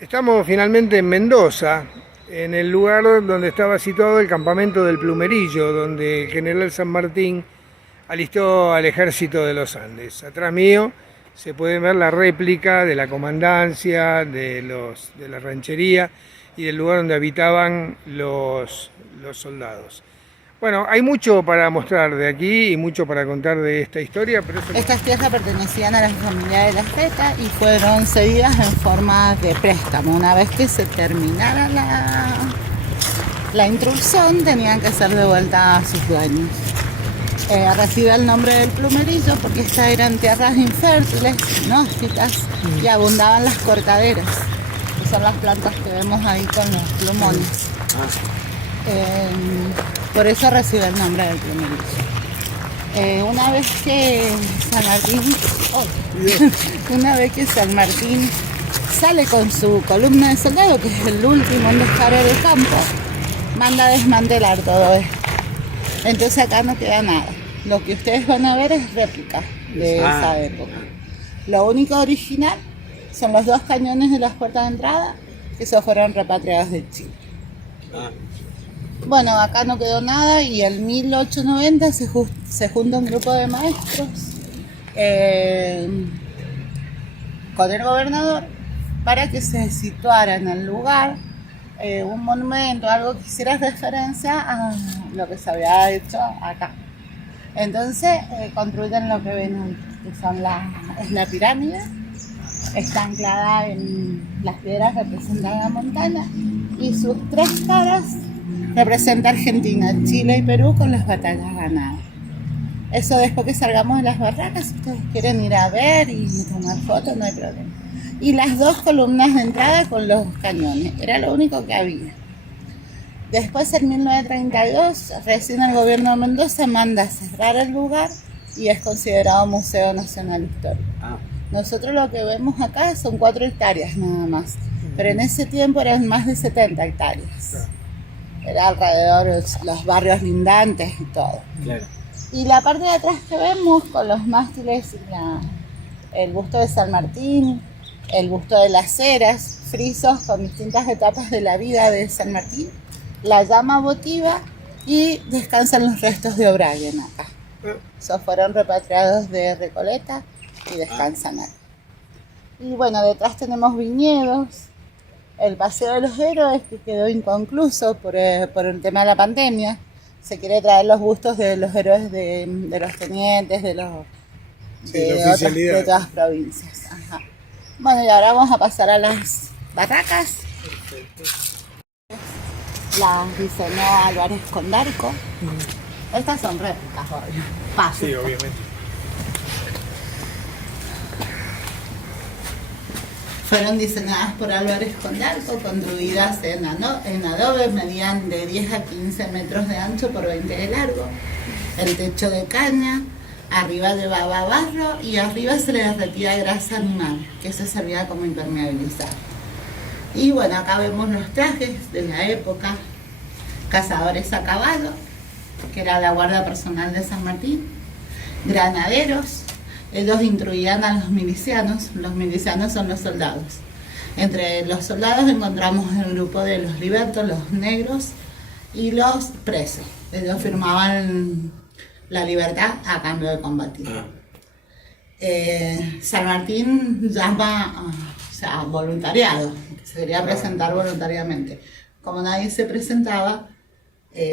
Estamos finalmente en Mendoza, en el lugar donde estaba situado el campamento del Plumerillo, donde el general San Martín alistó al ejército de los Andes. Atrás mío se puede ver la réplica de la comandancia, de la ranchería y del lugar donde habitaban los soldados. Bueno, hay mucho para mostrar de aquí y mucho para contar de esta historia, pero eso... Estas tierras pertenecían a la familia de la Jeta y fueron cedidas en forma de préstamo. Una vez que se terminara la intrusión, tenían que ser devueltas a sus dueños. Recibe el nombre del Plumerillo porque estas eran tierras infértiles, inhóspitas, y abundaban las cortaderas, que son las plantas que vemos ahí con los plumones. Por eso recibe el nombre del Plumerillo. Una vez que San Martín sale con su columna de soldado, que es el último en dejar el campo, manda a desmantelar todo esto. Entonces acá no queda nada. Lo que ustedes van a ver es réplica de esa época. Lo único original son los dos cañones de las puertas de entrada, que esos fueron repatriados de Chile. Bueno, acá no quedó nada y en 1890 se junta un grupo de maestros con el gobernador para que se situara en el lugar un monumento, algo que hiciera referencia a lo que se había hecho acá. Entonces construyen lo que ven hoy, que es la pirámide, está anclada en las piedras, representan la montaña y sus tres caras representa Argentina, Chile y Perú con las batallas ganadas. Eso después que salgamos de las barracas, si ustedes quieren ir a ver y tomar fotos, no hay problema. Y las dos columnas de entrada con los cañones, era lo único que había. Después, en 1932, recién el gobierno de Mendoza manda a cerrar el lugar y es considerado Museo Nacional Histórico. Nosotros lo que vemos acá son 4 hectáreas nada más, pero en ese tiempo eran más de 70 hectáreas. Era alrededor de los barrios lindantes y todo. Claro. Y la parte de atrás que vemos con los mástiles y el busto de San Martín, el busto de las Heras, frisos con distintas etapas de la vida de San Martín, la llama votiva y descansan los restos de O'Brien acá. Esos fueron repatriados de Recoleta y descansan acá. Y bueno, detrás tenemos viñedos. El Paseo de los Héroes, que quedó inconcluso por el tema de la pandemia. Se quiere traer los bustos de los héroes de los tenientes, de otras provincias. Ajá. Bueno, y ahora vamos a pasar a las barracas. Las diseñó Álvarez Condarco. Estas son réplicas, obvio. Paso. Sí, obviamente. Fueron diseñadas por Álvarez Condarco, construidas en adobe, medían de 10 a 15 metros de ancho por 20 de largo. El techo de caña, arriba llevaba barro y arriba se le derretía grasa animal, que se servía como impermeabilizante. Y bueno, acá vemos los trajes de la época, cazadores a caballo, que era la guardia personal de San Martín, granaderos. Ellos instruían a los milicianos son los soldados. Entre los soldados encontramos el grupo de los libertos, los negros y los presos. Ellos firmaban la libertad a cambio de combatir. San Martín llama voluntariado, se quería presentar voluntariamente. Como nadie se presentaba,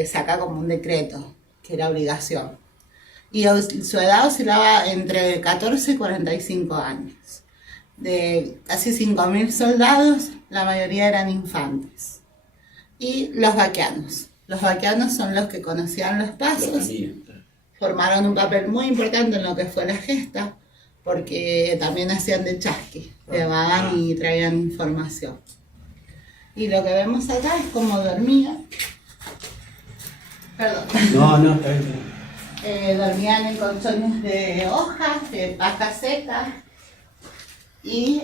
saca como un decreto, que era obligación. Y su edad oscilaba entre 14 y 45 años. De casi 5.000 soldados, la mayoría eran infantes. Y los vaqueanos. Los vaqueanos son los que conocían los pasos, formaron un papel muy importante en lo que fue la gesta, porque también hacían de chasqui, llevaban y traían información. Y lo que vemos acá es cómo dormía. Perdón. No, está bien. Dormían en colchones de hojas, de paja seca y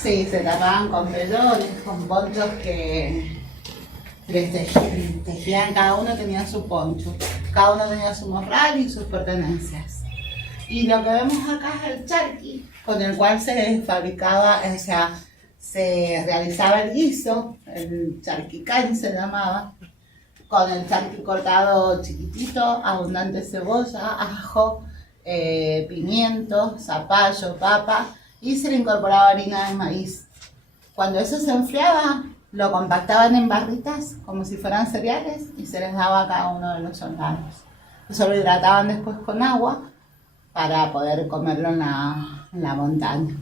sí, se tapaban con pelones, con ponchos que les tejían, cada uno tenía su poncho, cada uno tenía su morral y sus pertenencias. Y lo que vemos acá es el charqui, con el cual se fabricaba, o sea, se realizaba el guiso, el charquicán se llamaba, con el charqui cortado chiquitito, abundante cebolla, ajo, pimiento, zapallo, papa, y se le incorporaba harina de maíz. Cuando eso se enfriaba, lo compactaban en barritas como si fueran cereales y se les daba a cada uno de los soldados. Eso lo hidrataban después con agua para poder comerlo en la montaña.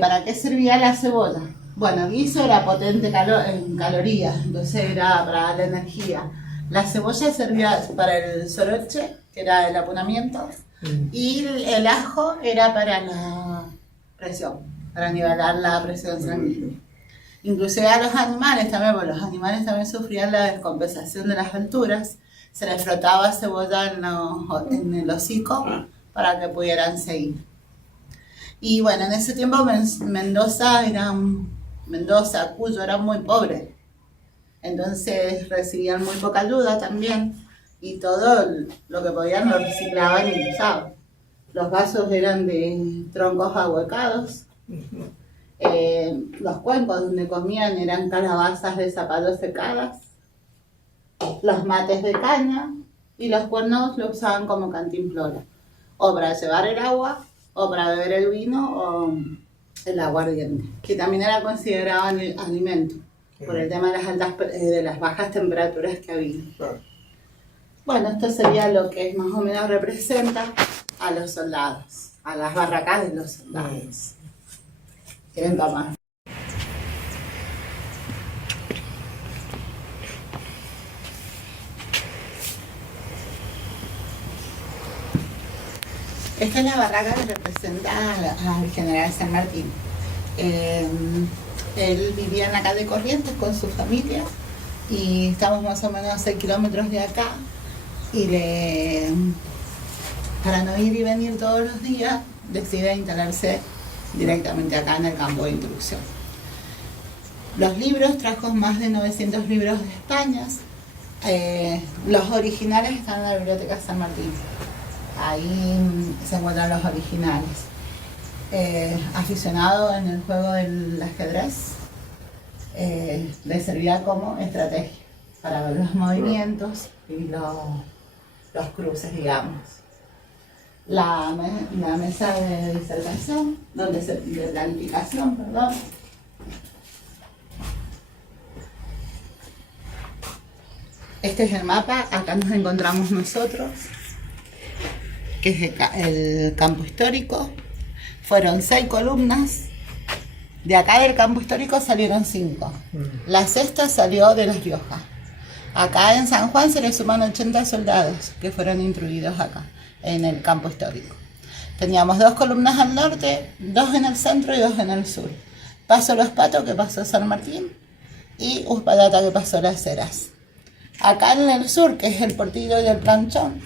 ¿Para qué servía la cebolla? Bueno, el guiso era potente en calorías, entonces era para darle energía. La cebolla servía para el soroche, que era el apunamiento, y el ajo era para la presión, para nivelar la presión sanguínea. Inclusive a los animales también, porque los animales también sufrían la descompensación de las alturas, se les frotaba cebolla en el hocico para que pudieran seguir. Y bueno, en ese tiempo Cuyo era muy pobre, entonces recibían muy poca ayuda también, y todo lo que podían lo reciclaban y lo usaban. Los vasos eran de troncos ahuecados, los cuencos donde comían eran calabazas de zapallo secadas, los mates de caña, y los cuernos lo usaban como cantimplora, o para llevar el agua, o para beber el vino, o el aguardiente, que también era considerado alimento, por el tema de las bajas temperaturas que había. Bueno, esto sería lo que más o menos representa a los soldados, a las barracas de los soldados. ¿Quieren tomar? Esta es la barraca que representa al general San Martín. Él vivía en la calle Corrientes con su familia y estamos más o menos a 6 kilómetros de acá. Y para no ir y venir todos los días, decide instalarse directamente acá en el campo de instrucción. Los libros, trajo más de 900 libros de España. Los originales están en la Biblioteca San Martín. Ahí se encuentran los originales. Aficionado en el juego del ajedrez, le servía como estrategia para ver los movimientos y los cruces, digamos. La mesa de disertación, de planificación, perdón. Este es el mapa, acá nos encontramos nosotros, que es el campo histórico. Fueron 6 columnas. De acá del campo histórico salieron 5. La sexta salió de La Rioja. Acá en San Juan se le suman 80 soldados que fueron instruidos acá, en el campo histórico. Teníamos 2 columnas al norte, 2 en el centro y 2 en el sur. Paso Los Patos, que pasó San Martín, y Uspallata, que pasó Las Heras. Acá en el sur, que es el Portillo y el Planchón,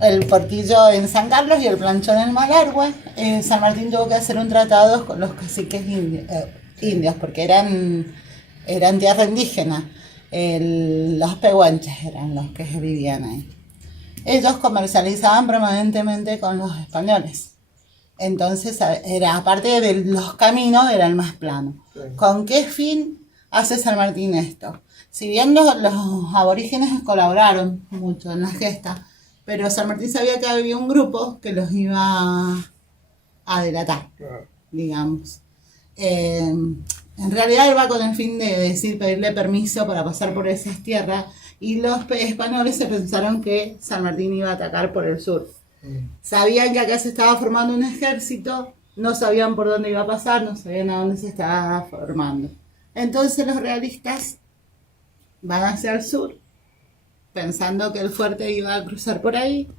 el Portillo en San Carlos y el Planchón en Malargüe, San Martín tuvo que hacer un tratado con los caciques indios, porque eran tierra indígena. Los pehuenches eran los que vivían ahí. Ellos comercializaban permanentemente con los españoles. Entonces, aparte de los caminos, era el más plano. Sí. ¿Con qué fin hace San Martín esto? Si bien los aborígenes colaboraron mucho en la gesta, pero San Martín sabía que había un grupo que los iba a delatar, digamos. En realidad él va con el fin de pedirle permiso para pasar por esas tierras, y los españoles se pensaron que San Martín iba a atacar por el sur. Sabían que acá se estaba formando un ejército, no sabían por dónde iba a pasar, no sabían a dónde se estaba formando. Entonces los realistas van hacia el sur, pensando que el fuerte iba a cruzar por ahí,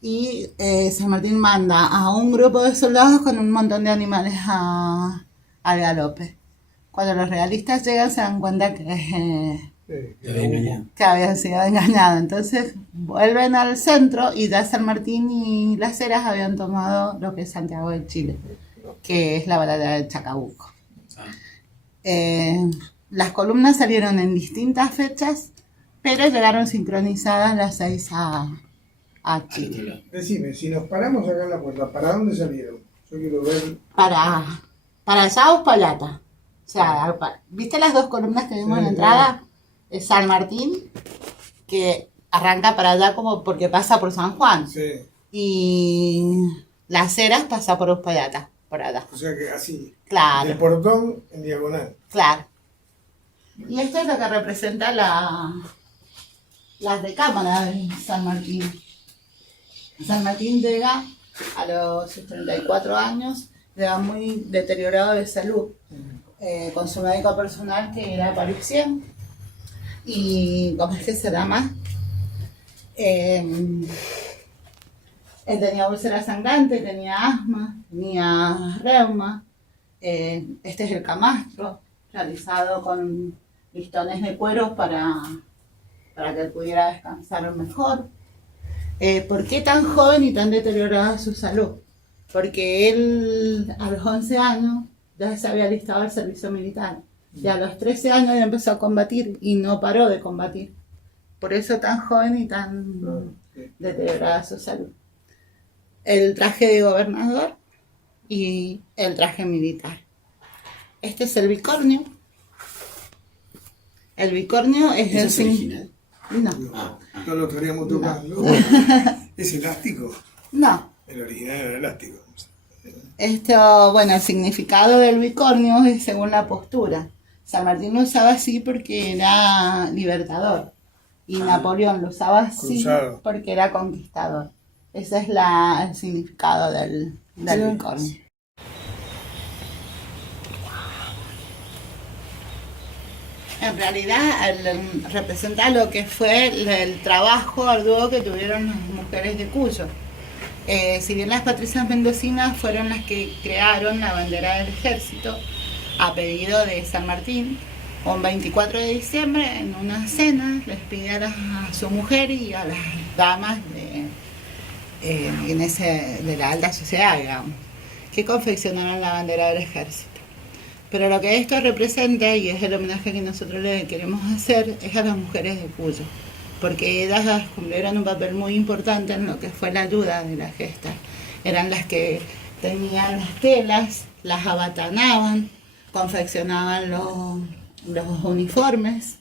y San Martín manda a un grupo de soldados con un montón de animales al galope. Cuando los realistas llegan se dan cuenta que habían sido engañados. Entonces vuelven al centro y ya San Martín y Las Heras habían tomado lo que es Santiago de Chile, que es la batalla de Chacabuco. Las columnas salieron en distintas fechas, pero llegaron sincronizadas las 6 a a Chile. Decime, si nos paramos acá en la puerta, ¿para dónde salieron? Yo quiero ver. Para allá Uspallata. O sea, ¿viste las dos columnas que vimos en la entrada? Es San Martín, que arranca para allá como porque pasa por San Juan. Sí. Y Las Heras pasa por Uspallata, por allá. O sea que así. Claro. El portón en diagonal. Claro. Y esto es lo que representa las recámaras de San Martín. San Martín llega a los 34 años, llega muy deteriorado de salud, con su médico personal que era Parisien, y ¿cómo es que se llama? Él tenía úlcera sangrante, tenía asma, tenía reuma. Este es el camastro, realizado con listones de cuero para que él pudiera descansar mejor. ¿Por qué tan joven y tan deteriorada su salud? Porque él a los 11 años ya se había alistado al servicio militar. Y a los 13 años ya empezó a combatir y no paró de combatir. Por eso tan joven y tan deteriorada su salud. El traje de gobernador y el traje militar. Este es el bicornio. El bicornio es ¿Eso es original? No. No lo estaríamos tocando. ¿Es elástico? No. El original era elástico. Esto, bueno, el significado del bicornio es según la postura. San Martín lo usaba así porque era libertador. Y Napoleón lo usaba así Cruzado. porque era conquistador. Ese es el significado del bicornio. En realidad representa lo que fue el trabajo arduo que tuvieron las mujeres de Cuyo. Si bien las patricias mendocinas fueron las que crearon la bandera del ejército a pedido de San Martín, un 24 de diciembre en una cena les pide a su mujer y a las damas de la alta sociedad, digamos, que confeccionaron la bandera del ejército. Pero lo que esto representa, y es el homenaje que nosotros le queremos hacer, es a las mujeres de Cuyo, porque ellas cumplieron un papel muy importante en lo que fue la ayuda de la gesta. Eran las que tenían las telas, las abatanaban, confeccionaban los uniformes,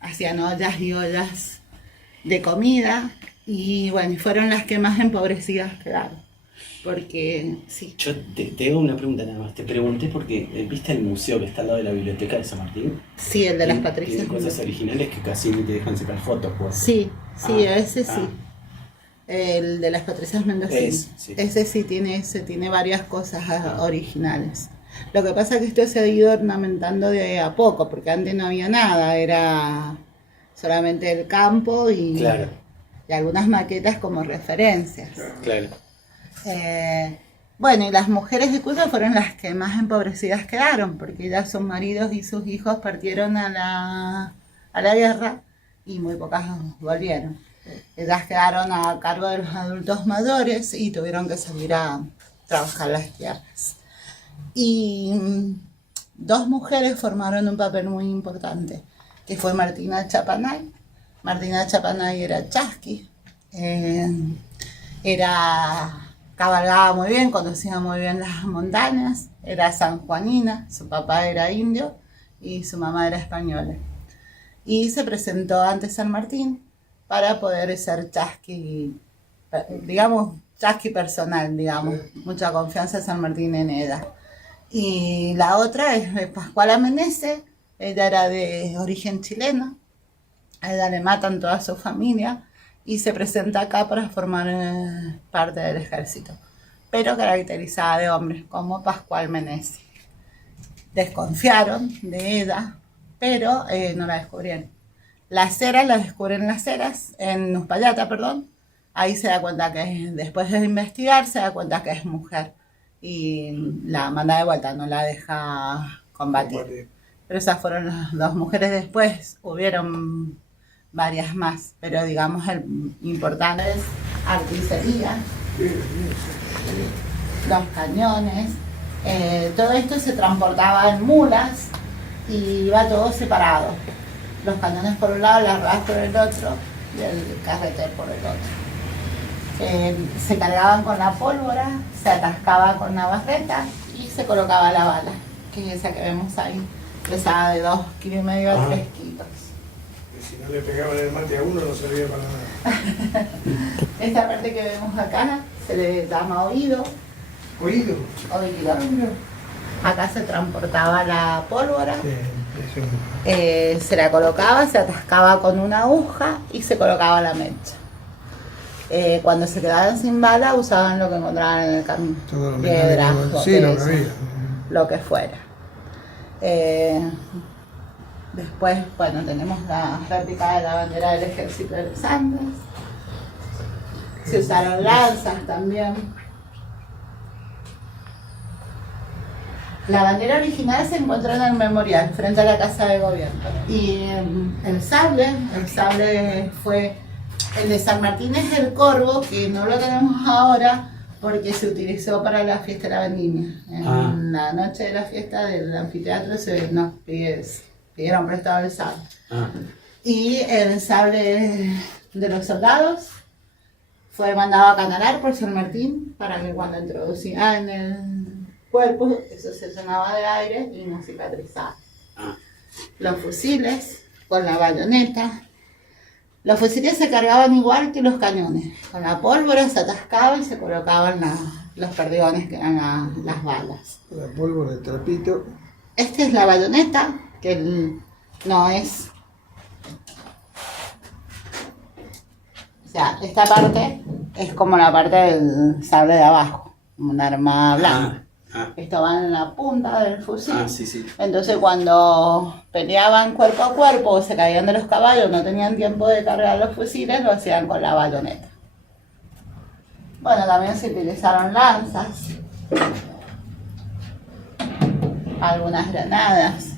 hacían ollas y ollas de comida, y bueno, fueron las que más empobrecidas quedaron. Porque sí. Yo te hago una pregunta nada más. Te pregunté porque ¿viste el museo que está al lado de la biblioteca de San Martín? Sí, el de las patricias. Tiene cosas originales que casi ni te dejan sacar fotos, pues. Sí, ese sí. El de las patricias mendocinas. Sí. Ese sí tiene varias cosas originales. Lo que pasa es que esto se ha ido ornamentando de a poco, porque antes no había nada, era solamente el campo y algunas maquetas como referencias. Claro. Bueno, y las mujeres de Cuyo fueron las que más empobrecidas quedaron, porque ya sus maridos y sus hijos partieron a la guerra y muy pocas volvieron. Ellas quedaron a cargo de los adultos mayores y tuvieron que salir a trabajar las tierras. Y dos mujeres formaron un papel muy importante, que fue Martina Chapanay. Martina Chapanay era chasqui, cabalgaba muy bien, conocía muy bien las montañas, era sanjuanina, su papá era indio y su mamá era española. Y se presentó ante San Martín para poder ser chasqui, digamos, chasqui personal, digamos, mucha confianza en San Martín en ella. Y la otra es Pascuala Menezes, ella era de origen chileno, a ella le matan toda su familia y se presenta acá para formar parte del ejército, pero caracterizada de hombres como Pascual Menezes. Desconfiaron de ella, pero no la descubrieron. Las Heras la descubren en Uspallata, perdón. Ahí se da cuenta que después de investigar se da cuenta que es mujer y la manda de vuelta, no la deja combatir. Pero esas fueron las dos mujeres. Después hubieron varias más, pero digamos el importante es artillería, los cañones, todo esto se transportaba en mulas y iba todo separado, los cañones por un lado, las ruedas por el otro, y el carretel por el otro. Se cargaban con la pólvora, se atascaba con la barreta y se colocaba la bala, que es esa que vemos ahí, pesada de 2,5 kilos a 3 kilos. Y si no le pegaban el mate a uno no servía para nada. Esta parte que vemos acá se le llama oído. ¿Oído? Oído. Ah, mira. Acá se transportaba la pólvora, Sí, eso. se la colocaba, se atascaba con una aguja y se colocaba la mecha. Cuando se quedaban sin bala usaban lo que encontraban en el camino, Todo lo piedras, mecánico. Sí, lo que botellas, había. lo que fuera. Después, bueno, tenemos la réplica de la bandera del Ejército de los Andes. Se usaron lanzas también. La bandera original se encontró en el memorial, frente a la Casa de Gobierno. Y el sable fue... El de San Martín es el corvo, que no lo tenemos ahora porque se utilizó para la fiesta de la vendimia. En la noche de la fiesta del anfiteatro nos pidieron prestado el sable. Y el sable de los soldados fue mandado a canalar por San Martín para que cuando introducía en el cuerpo, eso se llenaba de aire y no cicatrizaba. Los fusiles con la bayoneta. Los fusiles se cargaban igual que los cañones. Con la pólvora se atascaba y se colocaban los perdigones, que eran las balas. La pólvora, el trapito. Esta es la bayoneta, que no es... O sea, esta parte es como la parte del sable de abajo, un arma blanca. Esto va en la punta del fusil. Sí. Entonces cuando peleaban cuerpo a cuerpo o se caían de los caballos, no tenían tiempo de cargar los fusiles, lo hacían con la bayoneta. Bueno, también se utilizaron lanzas, algunas granadas.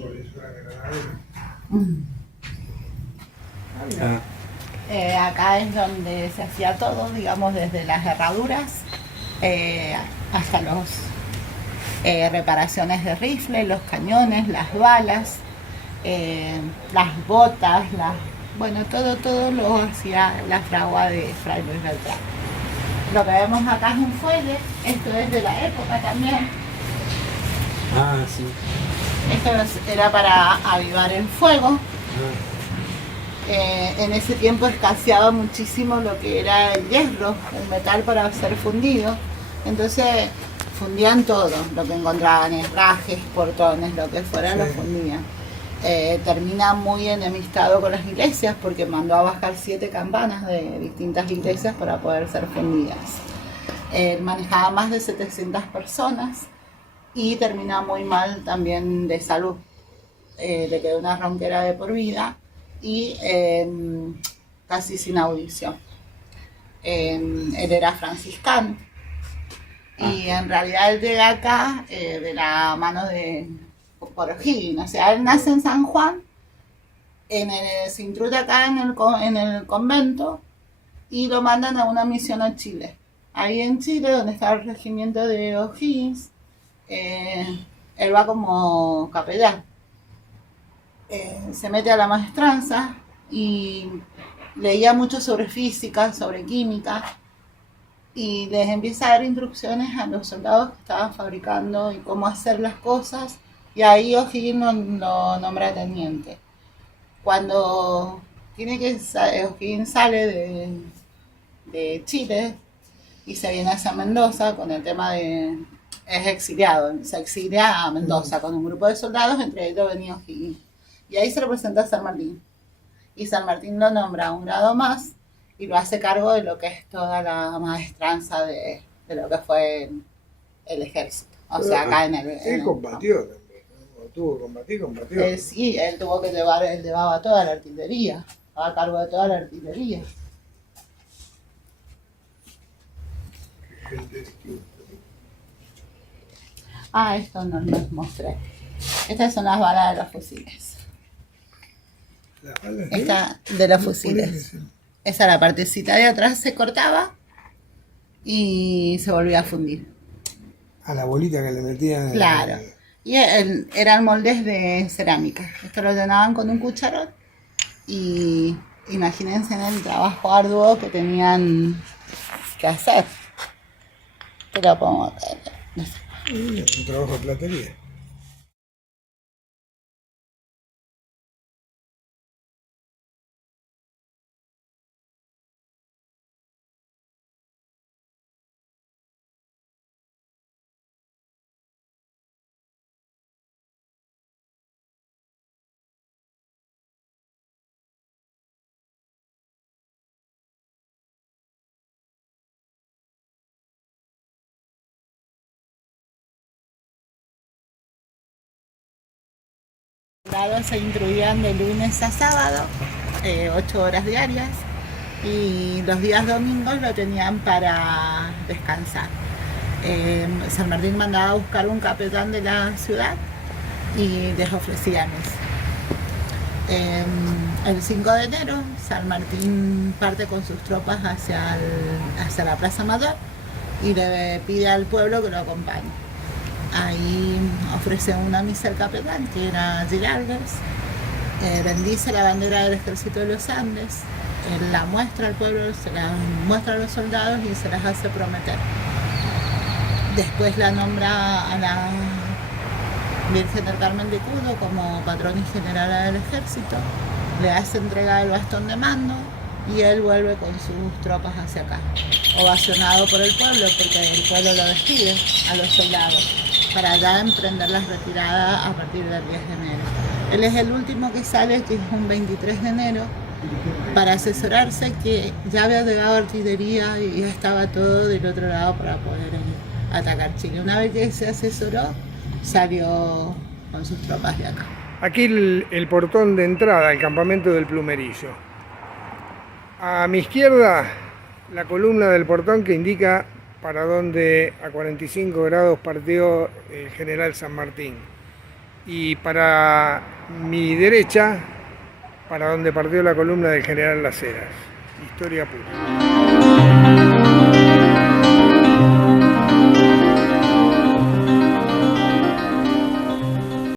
Por eso la granadera. Acá es donde se hacía todo, digamos, desde las herraduras hasta los reparaciones de rifle, los cañones, las balas, las botas, bueno, todo lo hacía la fragua de Fray Luis Beltrán. Lo que vemos acá es un fuelle, esto es de la época también. Sí. Esto era para avivar el fuego. En ese tiempo escaseaba muchísimo lo que era el hierro, el metal para ser fundido. Entonces fundían todo, lo que encontraban, herrajes, portones, lo que fuera, lo fundían. Termina muy enemistado con las iglesias porque mandó a bajar 7 campanas de distintas iglesias para poder ser fundidas. Manejaba más de 700 personas y termina muy mal también de salud. Le quedó una ronquera de por vida y casi sin audición. Él era franciscano y en realidad él llega acá de la mano de por O'Higgins. O sea, él nace en San Juan, se intruye acá en el convento y lo mandan a una misión a Chile. Ahí en Chile, donde está el regimiento de O'Higgins, él va como capellán. Se mete a la maestranza y leía mucho sobre física, sobre química y les empieza a dar instrucciones a los soldados que estaban fabricando y cómo hacer las cosas, y ahí O'Higgins lo nombra teniente. Cuando O'Higgins sale de Chile y se viene hacia Mendoza con el tema de... es exiliado, se exilia a Mendoza con un grupo de soldados, entre ellos venía O'Higgins. Y ahí se lo presenta a San Martín. Y San Martín lo nombra a un grado más y lo hace cargo de lo que es toda la maestranza de lo que fue el ejército. O sea, acá en el... Él combatió también, ¿no? Tuvo que combatir, combatió. Sí, él tuvo que él llevaba toda la artillería, estaba a cargo de toda la artillería. Esto no les mostré. Estas son las balas de los fusiles. Esta de los fusiles. Esa la partecita de atrás se cortaba y se volvía a fundir. A la bolita que le metían. Claro. Y eran moldes de cerámica. Esto lo llenaban con un cucharón y imagínense en el trabajo arduo que tenían que hacer. Pero como... no sé. Un trabajo de platería. Se instruían de lunes a sábado, 8 horas diarias, y los días domingos lo tenían para descansar. San Martín mandaba a buscar un capitán de la ciudad y les ofrecían eso. El 5 de enero, San Martín parte con sus tropas hacia la Plaza Mayor y le pide al pueblo que lo acompañe. Ahí ofrece una misa al capitán, que era Giraldez, bendice la bandera del Ejército de los Andes, la muestra al pueblo, se la muestra a los soldados y se las hace prometer. Después la nombra a la Virgen del Carmen de Cudo como patrón y generala del ejército, le hace entrega del bastón de mando y él vuelve con sus tropas hacia acá, ovacionado por el pueblo, porque el pueblo lo despide a los soldados para ya emprender la retirada a partir del 10 de enero. Él es el último que sale, que es un 23 de enero, para asesorarse que ya había llegado artillería y ya estaba todo del otro lado para poder atacar Chile. Una vez que se asesoró, salió con sus tropas de acá. Aquí el portón de entrada al campamento del Plumerillo. A mi izquierda, la columna del portón que indica para dónde a 45 grados partió el general San Martín. Y para mi derecha, para donde partió la columna del general Las Heras. Historia pura.